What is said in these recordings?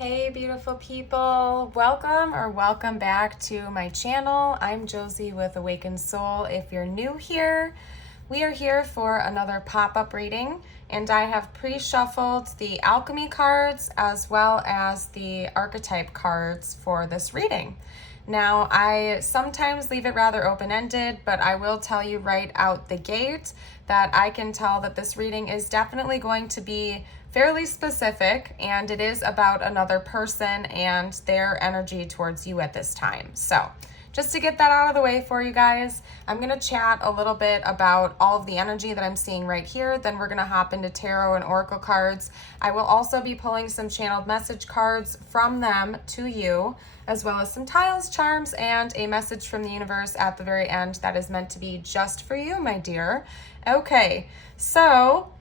Hey beautiful people, welcome back to my channel. I'm Josie with Awakened Soul. If you're new here, we are here for another pop-up reading, and I have pre-shuffled the alchemy cards as well as the archetype cards for this reading. Now, I sometimes leave it rather open-ended, but I will tell you right out the gate that I can tell that this reading is definitely going to be fairly specific, and it is about another person and their energy towards you at this time. So just to get that out of the way for you guys, I'm going to chat a little bit about all of the energy that I'm seeing right here. Then we're going to hop into tarot and oracle cards. I will also be pulling some channeled message cards from them to you, as well as some tiles, charms, and a message from the universe at the very end that is meant to be just for you, my dear. Okay, so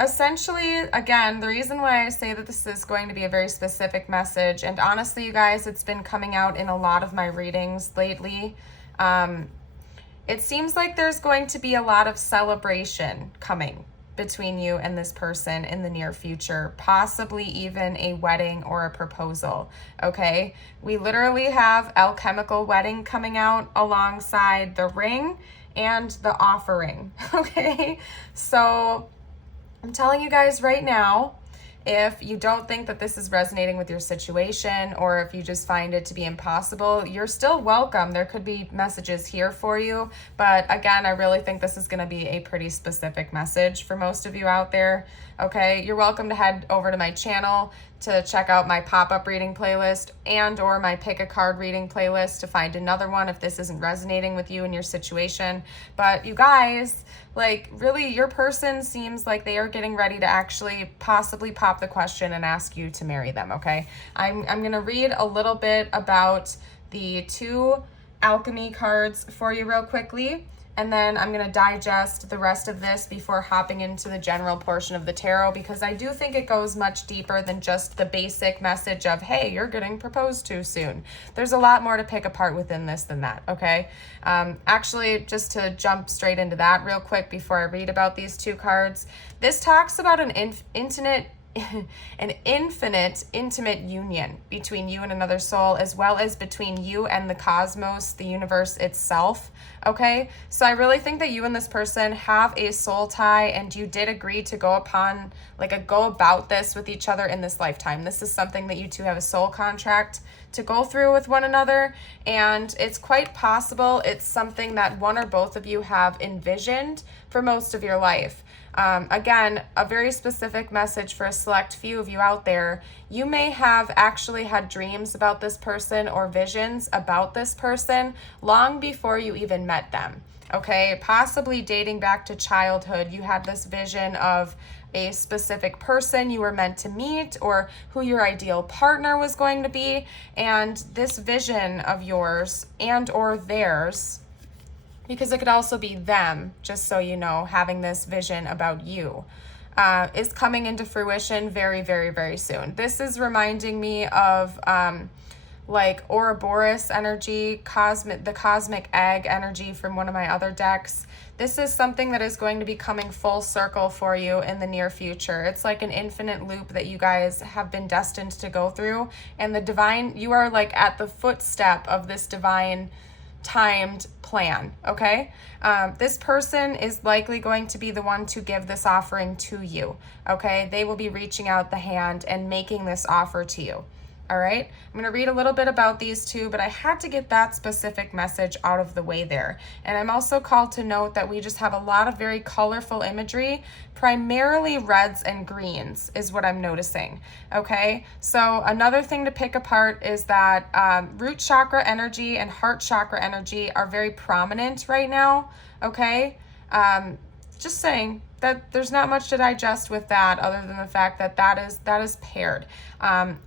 essentially, again, the reason why I say that this is going to be a very specific message, and honestly, you guys, it's been coming out in a lot of my readings lately. It seems like there's going to be a lot of celebration coming between you and this person in the near future, possibly even a wedding or a proposal, okay? We literally have alchemical wedding coming out alongside the ring and the offering, okay? So I'm telling you guys right now, if you don't think that this is resonating with your situation, or if you just find it to be impossible, you're still welcome. There could be messages here for you. But again, I really think this is going to be a pretty specific message for most of you out there. Okay, you're welcome to head over to my channel to check out my pop-up reading playlist and or my pick a card reading playlist to find another one if this isn't resonating with you and your situation. But you guys, like, really, your person seems like they are getting ready to actually possibly pop the question and ask you to marry them, okay? I'm going to read a little bit about the two alchemy cards for you real quickly, and then I'm going to digest the rest of this before hopping into the general portion of the tarot, because I do think it goes much deeper than just the basic message of, hey, you're getting proposed to soon. There's a lot more to pick apart within this than that, okay? Actually, just to jump straight into that real quick before I read about these two cards, this talks about an infinite intimate union between you and another soul, as well as between you and the cosmos, the universe itself, okay? So I really think that you and this person have a soul tie, and you did agree to go about this with each other in this lifetime. This is something that you two have a soul contract to go through with one another, and it's quite possible it's something that one or both of you have envisioned for most of your life. Again, a very specific message for a select few of you out there. You may have actually had dreams about this person or visions about this person long before you even met them, okay? Possibly dating back to childhood. You had this vision of a specific person you were meant to meet, or who your ideal partner was going to be, and this vision of yours and or theirs, because it could also be them, just so you know, having this vision about you, is coming into fruition very, very, very soon. This is reminding me of like Ouroboros energy, the cosmic egg energy from one of my other decks. This is something that is going to be coming full circle for you in the near future. It's like an infinite loop that you guys have been destined to go through, and the divine, you are like at the footstep of this divine timed plan, okay? This person is likely going to be the one to give this offering to you, okay? They will be reaching out the hand and making this offer to you, all right? I'm going to read a little bit about these two, but I had to get that specific message out of the way there. And I'm also called to note that we just have a lot of very colorful imagery, primarily reds and greens is what I'm noticing, okay? So another thing to pick apart is that root chakra energy and heart chakra energy are very prominent right now, okay? Just saying that there's not much to digest with that, other than the fact that that is paired.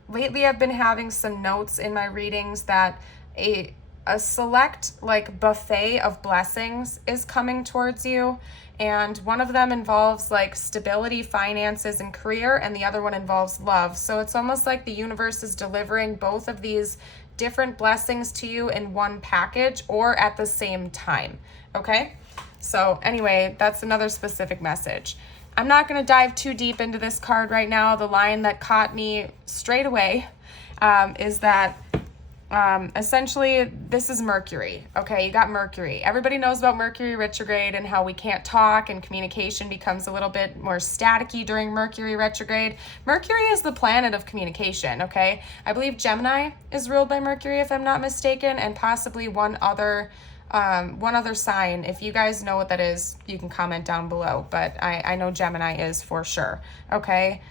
Lately, I've been having some notes in my readings that a select like buffet of blessings is coming towards you, and one of them involves like stability, finances, and career, and the other one involves love. So it's almost like the universe is delivering both of these different blessings to you in one package or at the same time, okay? So anyway, that's another specific message. I'm not going to dive too deep into this card right now. The line that caught me straight away is that essentially this is Mercury. Okay, you got Mercury. Everybody knows about Mercury retrograde and how we can't talk and communication becomes a little bit more staticky during Mercury retrograde. Mercury is the planet of communication, okay? I believe Gemini is ruled by Mercury, if I'm not mistaken, and possibly one other sign. If you guys know what that is, you can comment down below, but I know Gemini is for sure, okay?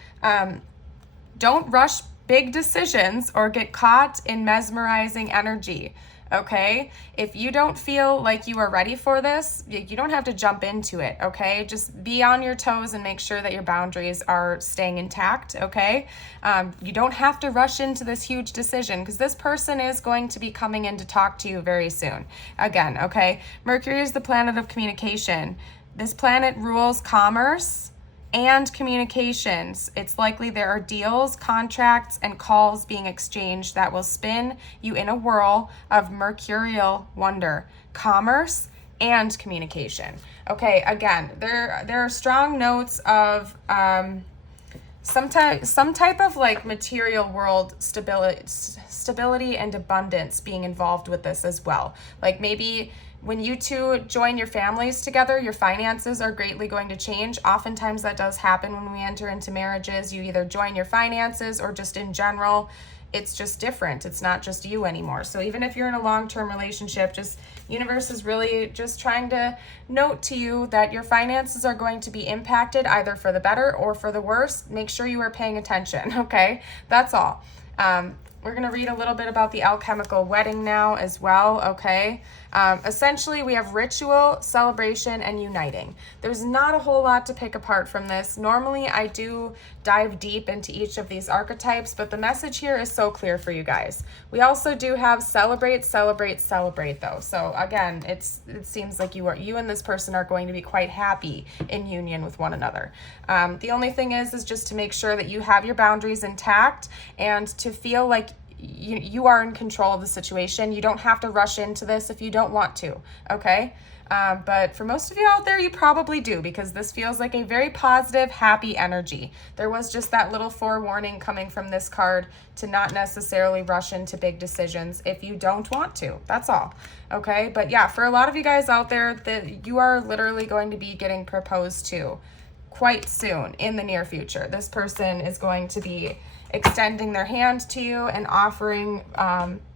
Don't rush big decisions or get caught in mesmerizing energy, okay? If you don't feel like you are ready for this, you don't have to jump into it, okay? Just be on your toes and make sure that your boundaries are staying intact, okay? You don't have to rush into this huge decision because this person is going to be coming in to talk to you very soon. Again, okay? Mercury is the planet of communication. This planet rules commerce and communications. It's likely there are deals, contracts, and calls being exchanged that will spin you in a whirl of mercurial wonder, commerce and communication. Okay, again, there are strong notes of some type of like material world stability and abundance being involved with this as well. Like maybe when you two join your families together, your finances are greatly going to change. Oftentimes that does happen when we enter into marriages. You either join your finances or just in general, it's just different. It's not just you anymore. So even if you're in a long-term relationship, just universe is really just trying to note to you that your finances are going to be impacted either for the better or for the worse. Make sure you are paying attention, okay? That's all. We're going to read a little bit about the alchemical wedding now as well, okay? Essentially, we have ritual, celebration, and uniting. There's not a whole lot to pick apart from this. Normally, I do dive deep into each of these archetypes, but the message here is so clear for you guys. We also do have celebrate, celebrate, celebrate, though. So again, it seems like you and this person are going to be quite happy in union with one another. The only thing is just to make sure that you have your boundaries intact and to feel like you are in control of the situation. You don't have to rush into this if you don't want to, okay? But for most of you out there, you probably do because this feels like a very positive, happy energy. There was just that little forewarning coming from this card to not necessarily rush into big decisions if you don't want to. That's all, okay? But yeah, for a lot of you guys out there, you are literally going to be getting proposed to quite soon in the near future. This person is going to be extending their hand to you and offering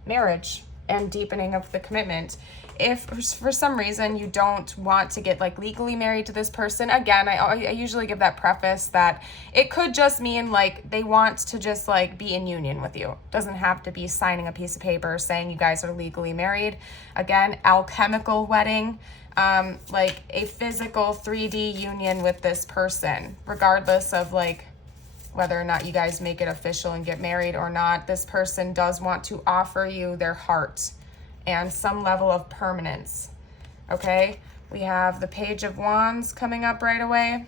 marriage and deepening of the commitment. If for some reason you don't want to get like legally married to this person, again, I usually give that preface that it could just mean like they want to just like be in union with you. Doesn't have to be signing a piece of paper saying you guys are legally married. Again, alchemical wedding, like a physical 3D union with this person, regardless of like whether or not you guys make it official and get married or not. This person does want to offer you their heart and some level of permanence, okay? We have the Page of Wands coming up right away.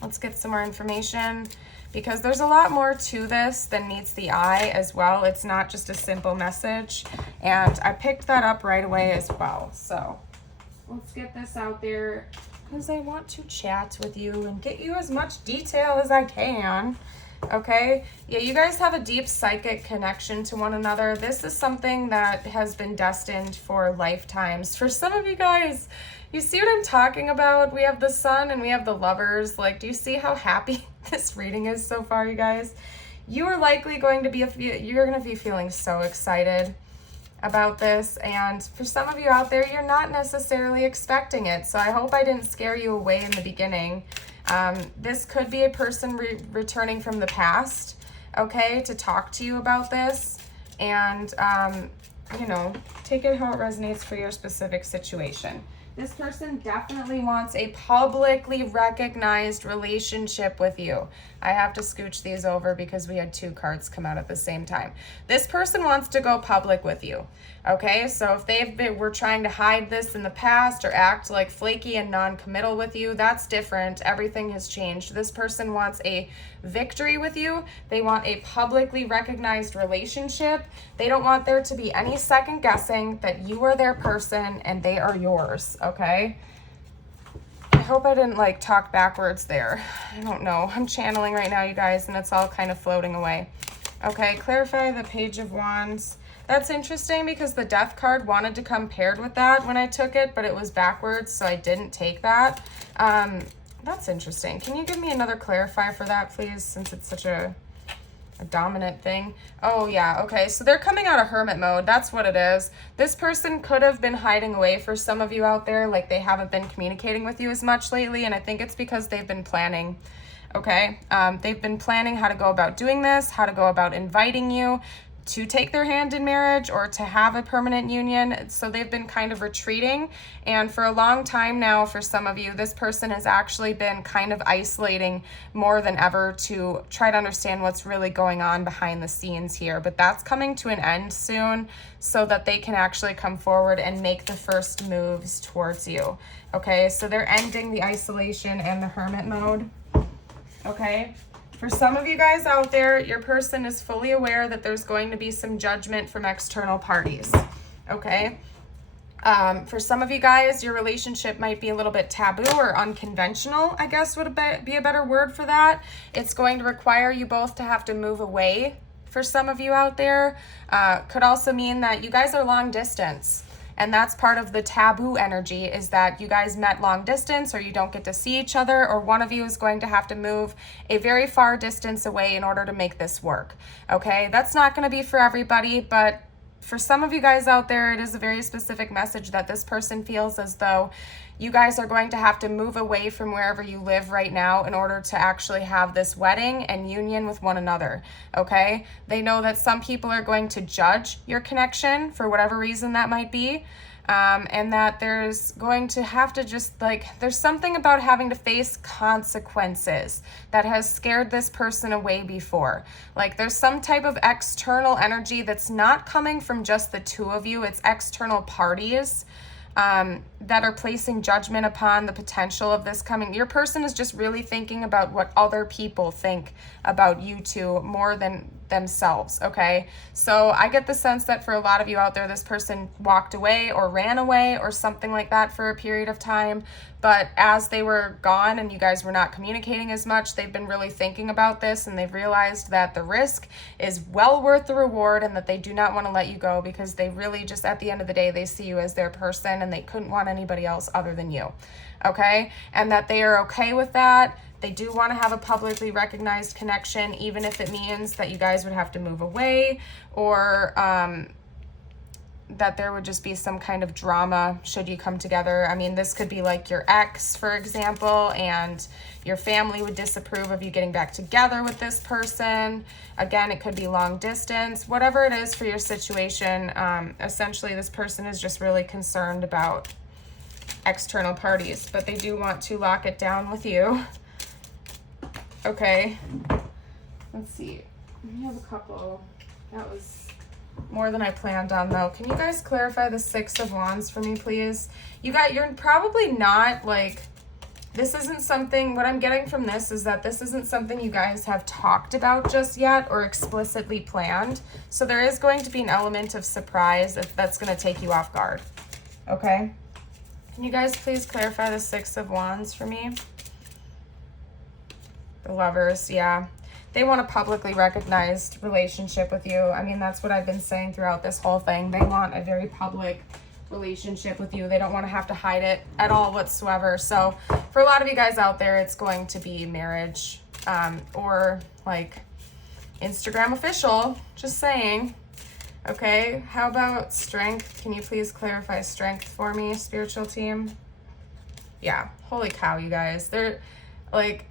Let's get some more information because there's a lot more to this than meets the eye as well. It's not just a simple message, and I picked that up right away as well. So let's get this out there because I want to chat with you and get you as much detail as I can. Okay, yeah, you guys have a deep psychic connection to one another. This is something that has been destined for lifetimes. For some of you guys, you see what I'm talking about? We have the Sun and we have the Lovers. Like, do you see how happy this reading is so far, you guys? You are likely going to be, you're going to be feeling so excited about this, and for some of you out there, you're not necessarily expecting it. So I hope I didn't scare you away in the beginning. This could be a person returning from the past, okay, to talk to you about this, and you know, take it how it resonates for your specific situation. This person definitely wants a publicly recognized relationship with you. I have to scooch these over because we had two cards come out at the same time. This person wants to go public with you. Okay, so if were trying to hide this in the past or act like flaky and non-committal with you, that's different. Everything has changed. This person wants a victory with you. They want a publicly recognized relationship. They don't want there to be any second guessing that you are their person and they are yours, okay? I hope I didn't like talk backwards there. I don't know. I'm channeling right now, you guys, and it's all kind of floating away. Okay, clarify the Page of Wands. That's interesting because the Death card wanted to come paired with that when I took it, but it was backwards, so I didn't take that. That's interesting. Can you give me another clarify for that, please, since it's such a dominant thing? Oh yeah, okay, so they're coming out of hermit mode. That's what it is. This person could have been hiding away for some of you out there, like they haven't been communicating with you as much lately, and I think it's because they've been planning. Okay, they've been planning how to go about doing this, how to go about inviting you to take their hand in marriage or to have a permanent union. So they've been kind of retreating, and for a long time now, for some of you, this person has actually been kind of isolating more than ever to try to understand what's really going on behind the scenes here. But that's coming to an end soon so that they can actually come forward and make the first moves towards you. Okay, so they're ending the isolation and the hermit mode. Okay, for some of you guys out there, your person is fully aware that there's going to be some judgment from external parties. Okay, for some of you guys, your relationship might be a little bit taboo or unconventional, I guess would be a better word for that. It's going to require you both to have to move away. For some of you out there, could also mean that you guys are long distance. And that's part of the taboo energy, is that you guys met long distance, or you don't get to see each other, or one of you is going to have to move a very far distance away in order to make this work. Okay, that's not going to be for everybody, but for some of you guys out there, it is a very specific message that this person feels as though you guys are going to have to move away from wherever you live right now in order to actually have this wedding and union with one another, okay? They know that some people are going to judge your connection for whatever reason that might be, and that there's going to have to just like, there's something about having to face consequences that has scared this person away before. Like there's some type of external energy that's not coming from just the two of you, it's external parties that are placing judgment upon the potential of this coming. Your person is just really thinking about what other people think about you two more than themselves, okay? So I get the sense that for a lot of you out there, this person walked away or ran away or something like that for a period of time, but as they were gone and you guys were not communicating as much, they've been really thinking about this, and they've realized that the risk is well worth the reward, and that they do not want to let you go because they really just, at the end of the day, they see you as their person and they couldn't want anybody else other than you, okay? And that they are okay with that. They do want to have a publicly recognized connection, even if it means that you guys would have to move away, or that there would just be some kind of drama should you come together. I mean, this could be like your ex, for example, and your family would disapprove of you getting back together with this person. Again, it could be long distance. Whatever it is for your situation, essentially this person is just really concerned about external parties, but they do want to lock it down with you. Okay, let's see. We have a couple. That was more than I planned on, though. Can you guys clarify the Six of Wands for me, please? You're probably not, like, this isn't something, what I'm getting from this is that this isn't something you guys have talked about just yet or explicitly planned. So there is going to be an element of surprise if that's going to take you off guard. Okay? Can you guys please clarify the Six of Wands for me? The Lovers, yeah. They want a publicly recognized relationship with you. I mean, that's what I've been saying throughout this whole thing. They want a very public relationship with you. They don't want to have to hide it at all whatsoever. So for a lot of you guys out there, it's going to be marriage, or like Instagram official, just saying. Okay, how about Strength? Can you please clarify Strength for me, spiritual team? Yeah, holy cow, you guys. They're like,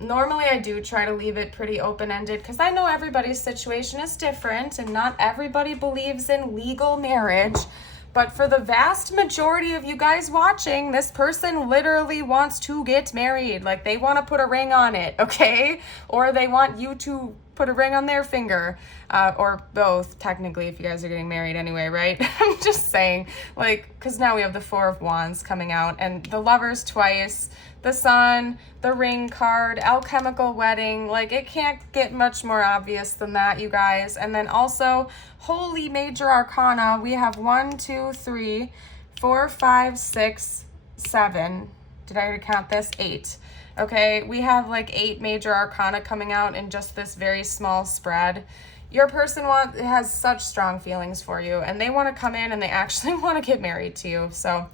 normally I do try to leave it pretty open-ended because I know everybody's situation is different and not everybody believes in legal marriage. But for the vast majority of you guys watching, this person literally wants to get married. Like, they want to put a ring on it, okay? Or they want you to put a ring on their finger, or both, technically, if you guys are getting married anyway, right? I'm just saying, like, because now we have the Four of Wands coming out, and the Lovers twice, the Sun, the Ring card, alchemical wedding. Like, it can't get much more obvious than that, you guys. And then also, holy major arcana, we have 1, 2, 3, 4, 5, 6, 7. Did I already count this? 8. Okay, we have like 8 major arcana coming out in just this very small spread. Your person has such strong feelings for you, and they want to come in and they actually want to get married to you. So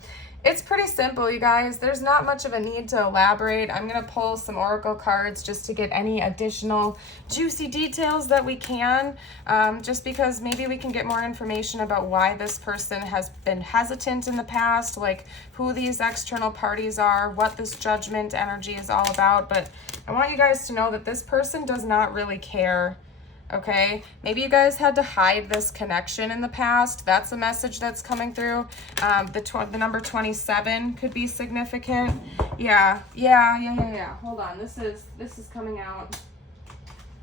it's pretty simple, you guys. There's not much of a need to elaborate. I'm going to pull some oracle cards just to get any additional juicy details that we can, just because maybe we can get more information about why this person has been hesitant in the past, like who these external parties are, what this judgment energy is all about. But I want you guys to know that this person does not really care. Okay, maybe you guys had to hide this connection in the past. That's a message that's coming through. The number 27 could be significant. Yeah. Hold on, this is coming out.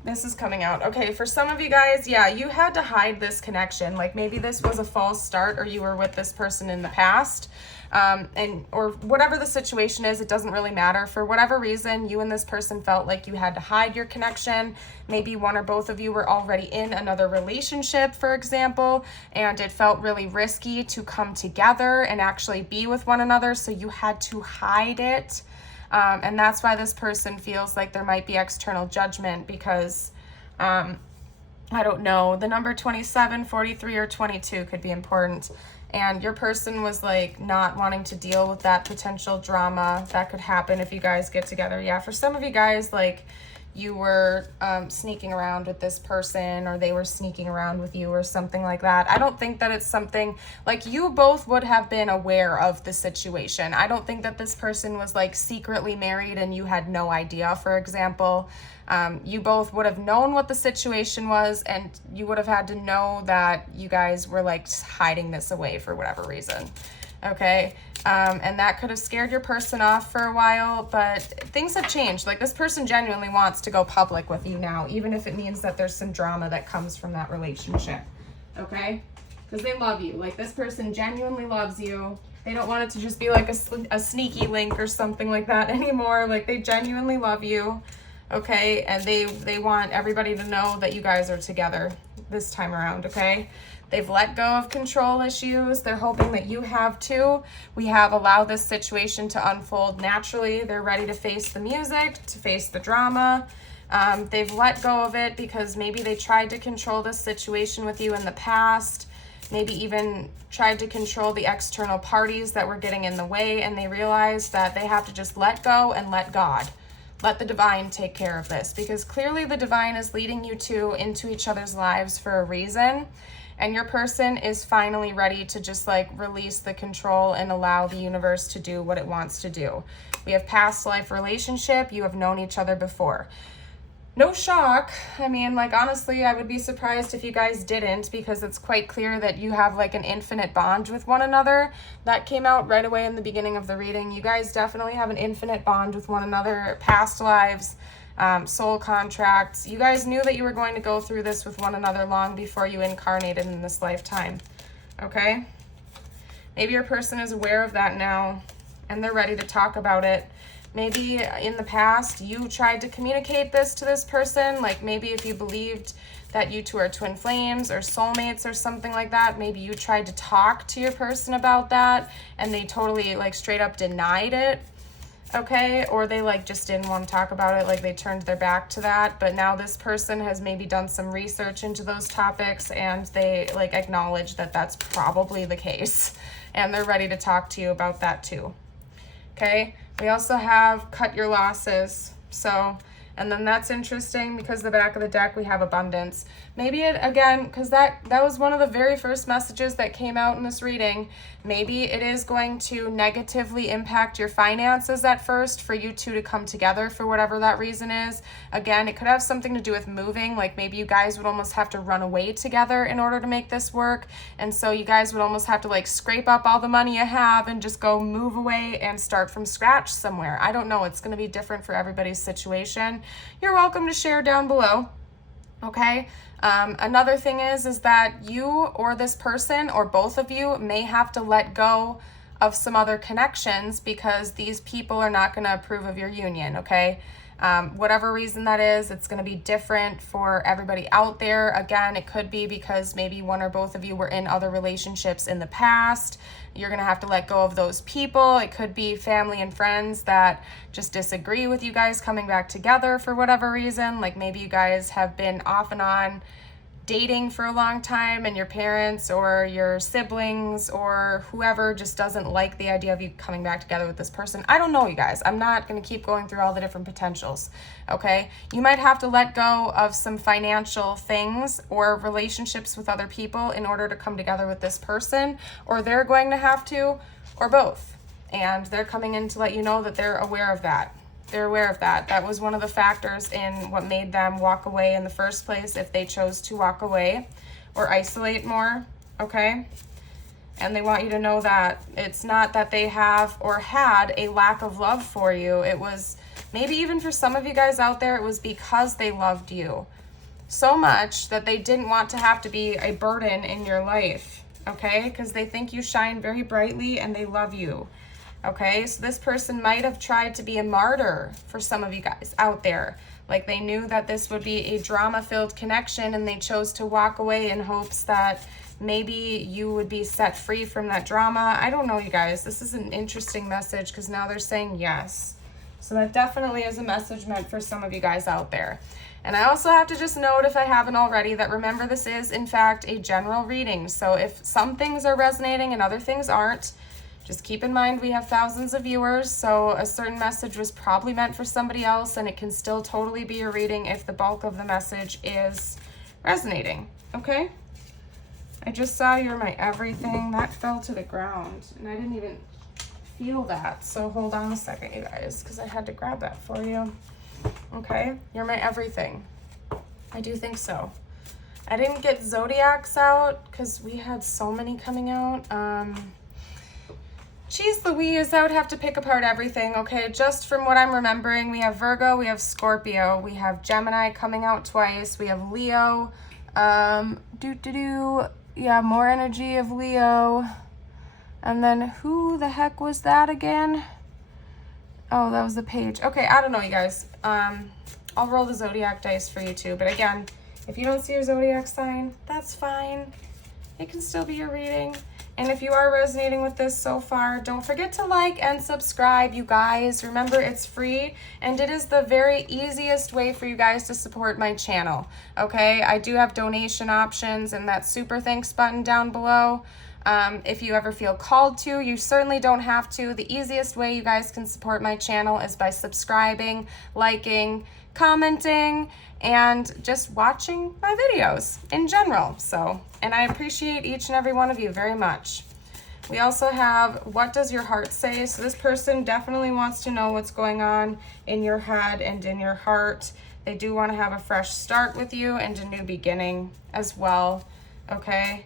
This is coming out. Okay, for some of you guys, yeah, you had to hide this connection. Like maybe this was a false start, or you were with this person in the past. Or whatever the situation is, it doesn't really matter. For whatever reason, you and this person felt like you had to hide your connection. Maybe one or both of you were already in another relationship, for example, and it felt really risky to come together and actually be with one another, so you had to hide it. And that's why this person feels like there might be external judgment because, I don't know, the number 27, 43, or 22 could be important. And your person was like not wanting to deal with that potential drama that could happen if you guys get together. Yeah, for some of you guys, like you were sneaking around with this person, or they were sneaking around with you or something like that. I don't think that it's something like you both would have been aware of the situation. I don't think that this person was like secretly married and you had no idea, for example. You both would have known what the situation was, and you would have had to know that you guys were like hiding this away for whatever reason. Okay. And that could have scared your person off for a while, but things have changed. Like this person genuinely wants to go public with you now, even if it means that there's some drama that comes from that relationship. Okay. Because they love you. Like this person genuinely loves you. They don't want it to just be like a sneaky link or something like that anymore. Like they genuinely love you. Okay, and they want everybody to know that you guys are together this time around, okay? They've let go of control issues. They're hoping that you have too. We have allowed this situation to unfold naturally. They're ready to face the music, to face the drama. They've let go of it because maybe they tried to control this situation with you in the past, maybe even tried to control the external parties that were getting in the way, and they realized that they have to just let go and let God. Let the divine take care of this, because clearly the divine is leading you two into each other's lives for a reason, and your person is finally ready to just like release the control and allow the universe to do what it wants to do. We have past life relationship. You have known each other before. No shock. I mean, like, honestly, I would be surprised if you guys didn't, because it's quite clear that you have like an infinite bond with one another. That came out right away in the beginning of the reading. You guys definitely have an infinite bond with one another, past lives, soul contracts. You guys knew that you were going to go through this with one another long before you incarnated in this lifetime. Okay? Maybe your person is aware of that now and they're ready to talk about it. Maybe in the past you tried to communicate this to this person, like maybe if you believed that you two are twin flames or soulmates or something like that, maybe you tried to talk to your person about that and they totally like straight up denied it, okay? Or they like just didn't want to talk about it, like they turned their back to that. But now this person has maybe done some research into those topics and they like acknowledge that that's probably the case and they're ready to talk to you about that too, okay? We also have cut your losses. So, and then that's interesting because the back of the deck, we have abundance. Maybe it, again, because that was one of the very first messages that came out in this reading. Maybe it is going to negatively impact your finances at first for you two to come together for whatever that reason is. Again, it could have something to do with moving. Like maybe you guys would almost have to run away together in order to make this work. And so you guys would almost have to like scrape up all the money you have and just go move away and start from scratch somewhere. I don't know. It's going to be different for everybody's situation. You're welcome to share down below. Okay. Another thing is that you or this person or both of you may have to let go of some other connections because these people are not going to approve of your union. Okay. Whatever reason that is, it's going to be different for everybody out there. Again, it could be because maybe one or both of you were in other relationships in the past. You're going to have to let go of those people. It could be family and friends that just disagree with you guys coming back together for whatever reason. Like maybe you guys have been off and on dating for a long time and your parents or your siblings or whoever just doesn't like the idea of you coming back together with this person. I don't know, you guys. I'm not going to keep going through all the different potentials, okay? You might have to let go of some financial things or relationships with other people in order to come together with this person, or they're going to have to, or both. And they're coming in to let you know that they're aware of that. They're aware of that. That was one of the factors in what made them walk away in the first place, if they chose to walk away or isolate more, okay? And they want you to know that it's not that they have or had a lack of love for you. It was, maybe even for some of you guys out there, it was because they loved you so much that they didn't want to have to be a burden in your life, okay? Because they think you shine very brightly and they love you. Okay, so this person might have tried to be a martyr for some of you guys out there. Like they knew that this would be a drama-filled connection and they chose to walk away in hopes that maybe you would be set free from that drama. I don't know, you guys. This is an interesting message because now they're saying yes. So that definitely is a message meant for some of you guys out there. And I also have to just note, if I haven't already, that remember this is in fact a general reading. So if some things are resonating and other things aren't, just keep in mind we have thousands of viewers, so a certain message was probably meant for somebody else, and it can still totally be a reading if the bulk of the message is resonating, okay? I just saw you're my everything. That fell to the ground, and I didn't even feel that. So hold on a second, you guys, because I had to grab that for you. Okay, you're my everything. I do think so. I didn't get zodiacs out because we had so many coming out. Jeez Louise, I would have to pick apart everything, okay? Just from what I'm remembering, we have Virgo, we have Scorpio, we have Gemini coming out twice, we have Leo, yeah, more energy of Leo, and then who the heck was that again? Oh, that was the page. Okay, I don't know, you guys. I'll roll the zodiac dice for you too, but again, if you don't see your zodiac sign, that's fine. It can still be your reading. And if you are resonating with this so far, don't forget to like and subscribe, you guys. Remember, it's free, and it is the very easiest way for you guys to support my channel, okay? I do have donation options and that super thanks button down below. If you ever feel called to, you certainly don't have to. The easiest way you guys can support my channel is by subscribing, liking, commenting, and just watching my videos in general. So, and I appreciate each and every one of you very much. We also have, what does your heart say? So this person definitely wants to know what's going on in your head and in your heart. They do want to have a fresh start with you and a new beginning as well, okay?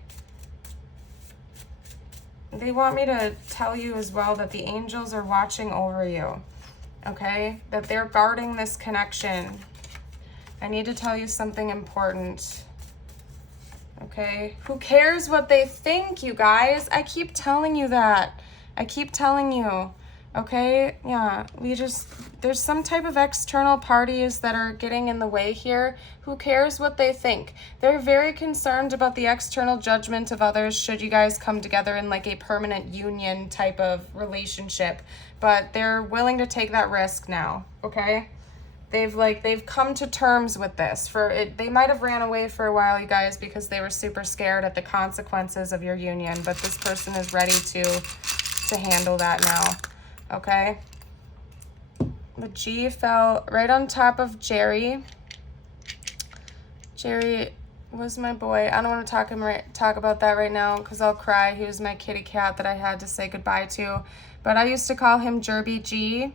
They want me to tell you as well that the angels are watching over you, okay? That they're guarding this connection. I need to tell you something important, okay? Who cares what they think, you guys? I keep telling you that. I keep telling you, okay? Yeah, there's some type of external parties that are getting in the way here. Who cares what they think? They're very concerned about the external judgment of others should you guys come together in like a permanent union type of relationship. But they're willing to take that risk now, okay? They've come to terms with this. They might have ran away for a while, you guys, because they were super scared at the consequences of your union, but this person is ready to handle that now, okay? The G fell right on top of Jerry. Jerry was my boy. I don't want to talk about that right now because I'll cry. He was my kitty cat that I had to say goodbye to, but I used to call him Jerby G.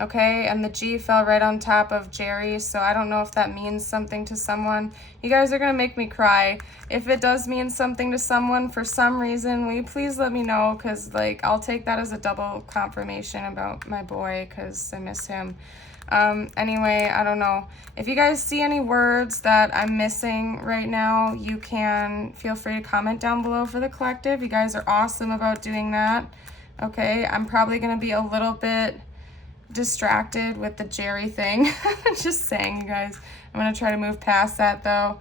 Okay, and the G fell right on top of Jerry, so I don't know if that means something to someone. You guys are going to make me cry. If it does mean something to someone for some reason, will you please let me know? Because, like, I'll take that as a double confirmation about my boy, because I miss him. Anyway, I don't know. If you guys see any words that I'm missing right now, you can feel free to comment down below for the collective. You guys are awesome about doing that. Okay, I'm probably going to be a little bit distracted with the Jerry thing. Just saying, you guys. I'm going to try to move past that, though.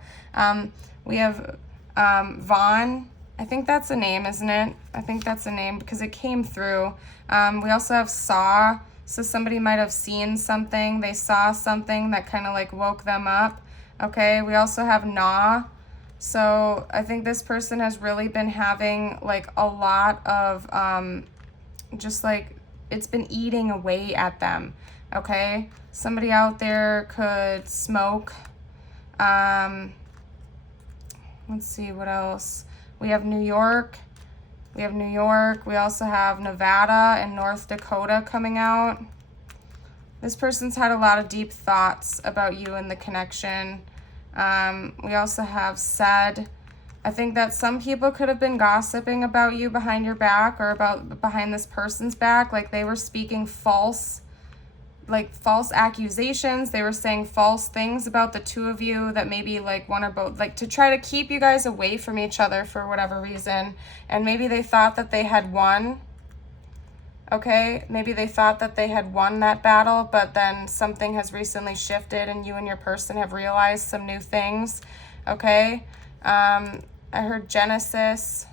We have Vaughn. I think that's a name, isn't it? I think that's a name because it came through. We also have Saw. So somebody might have seen something. They saw something that kind of like woke them up. Okay, we also have Gnaw. So I think this person has really been having like a lot of just like it's been eating away at them. Okay, somebody out there could smoke. Let's see what else. We have New York. We have New York. We also have Nevada and North Dakota coming out. This person's had a lot of deep thoughts about you and the connection. We also have said, I think that some people could have been gossiping about you behind your back or about behind this person's back. Like they were speaking false accusations. They were saying false things about the two of you that maybe like one or both, like to try to keep you guys away from each other for whatever reason. And maybe they thought that they had won. Okay, maybe they thought that they had won that battle, but then something has recently shifted and you and your person have realized some new things. Okay, I heard Genesis.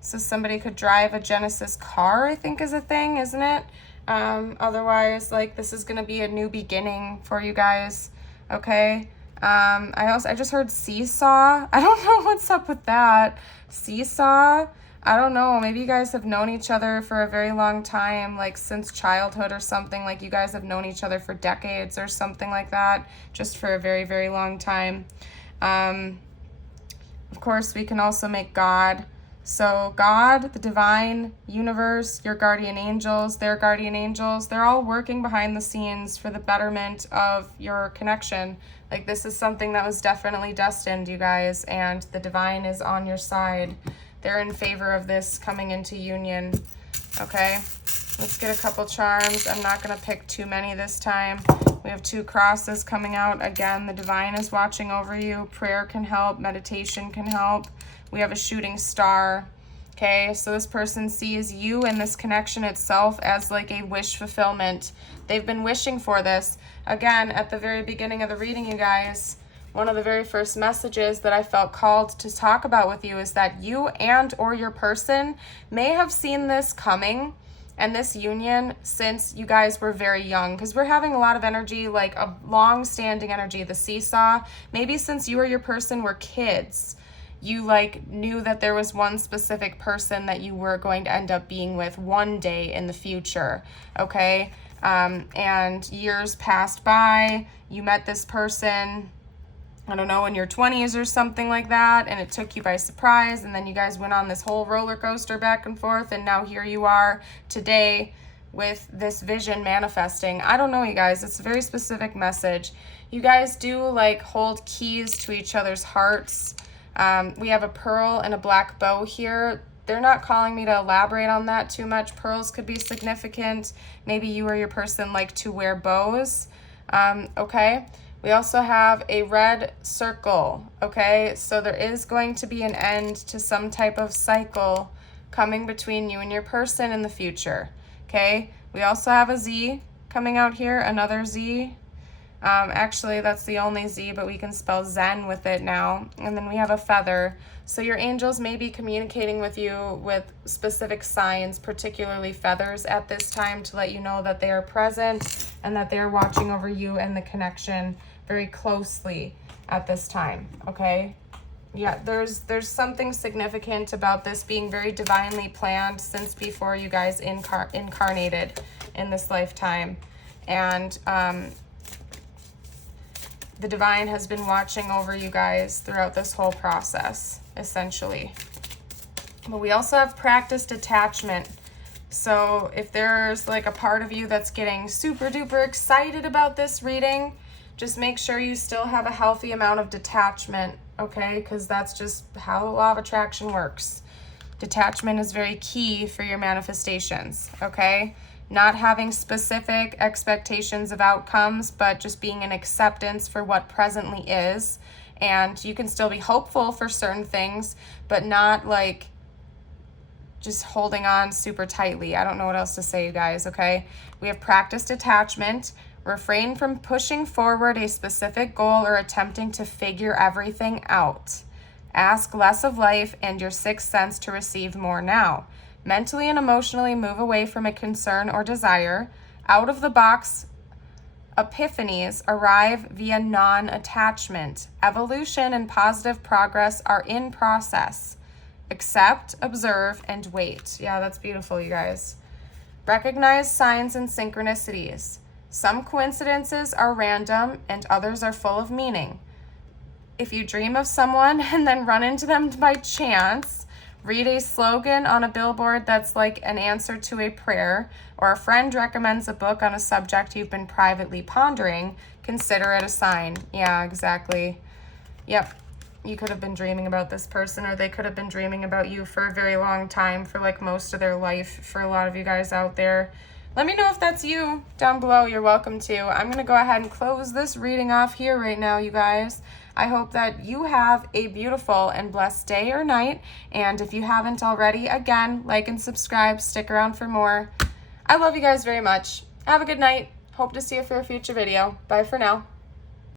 So somebody could drive a Genesis car, I think is a thing, isn't it? Otherwise, like this is gonna be a new beginning for you guys. Okay. I just heard seesaw. I don't know what's up with that. Seesaw. I don't know. Maybe you guys have known each other for a very long time, like since childhood or something. Like you guys have known each other for decades or something like that, just for a very, very long time. Of course, we can also make God. So God, the divine universe, your guardian angels, their guardian angels, they're all working behind the scenes for the betterment of your connection. Like this is something that was definitely destined, you guys, and the divine is on your side. They're in favor of this coming into union. Okay, let's get a couple charms. I'm not going to pick too many this time. We have 2 crosses coming out. Again, the divine is watching over you. Prayer can help. Meditation can help. We have a shooting star. Okay, so this person sees you and this connection itself as like a wish fulfillment. They've been wishing for this. Again, at the very beginning of the reading, you guys, one of the very first messages that I felt called to talk about with you is that you and or your person may have seen this coming and this union since you guys were very young, because we're having a lot of energy, like a long-standing energy, the seesaw. Maybe since you or your person were kids, you like knew that there was one specific person that you were going to end up being with one day in the future, okay? And years passed by, you met this person, I don't know, in your 20s or something like that, and it took you by surprise, and then you guys went on this whole roller coaster back and forth, and now here you are today with this vision manifesting. I don't know, you guys, it's a very specific message. You guys do like hold keys to each other's hearts. We have a pearl and a black bow here. They're not calling me to elaborate on that too much. Pearls could be significant. Maybe you or your person like to wear bows. Okay. We also have a red circle. Okay. So there is going to be an end to some type of cycle coming between you and your person in the future. Okay. We also have a Z coming out here, another Z. Actually, that's the only Z, but we can spell Zen with it now. And then we have a feather. So your angels may be communicating with you with specific signs, particularly feathers at this time, to let you know that they are present and that they are watching over you and the connection very closely at this time, okay? Yeah, there's something significant about this being very divinely planned since before you guys incarnated in this lifetime. And the divine has been watching over you guys throughout this whole process, essentially. But we also have practiced attachment. So if there's like a part of you that's getting super duper excited about this reading, just make sure you still have a healthy amount of detachment, okay? Because that's just how the law of attraction works. Detachment is very key for your manifestations, okay? Not having specific expectations of outcomes, but just being an acceptance for what presently is. And you can still be hopeful for certain things, but not like just holding on super tightly. I don't know what else to say, you guys, okay? We have practiced detachment. Refrain from pushing forward a specific goal or attempting to figure everything out. Ask less of life and your sixth sense to receive more now. Mentally and emotionally move away from a concern or desire. Out of the box epiphanies arrive via non-attachment. Evolution and positive progress are in process. Accept, observe, and wait. Yeah, that's beautiful, you guys. Recognize signs and synchronicities. Some coincidences are random and others are full of meaning. If you dream of someone and then run into them by chance, read a slogan on a billboard that's like an answer to a prayer, or a friend recommends a book on a subject you've been privately pondering, consider it a sign. Yeah, exactly. Yep. You could have been dreaming about this person, or they could have been dreaming about you for a very long time, for like most of their life, for a lot of you guys out there. Let me know if that's you down below. You're welcome to. I'm going to go ahead and close this reading off here right now, you guys. I hope that you have a beautiful and blessed day or night. And if you haven't already, again, like and subscribe. Stick around for more. I love you guys very much. Have a good night. Hope to see you for a future video. Bye for now.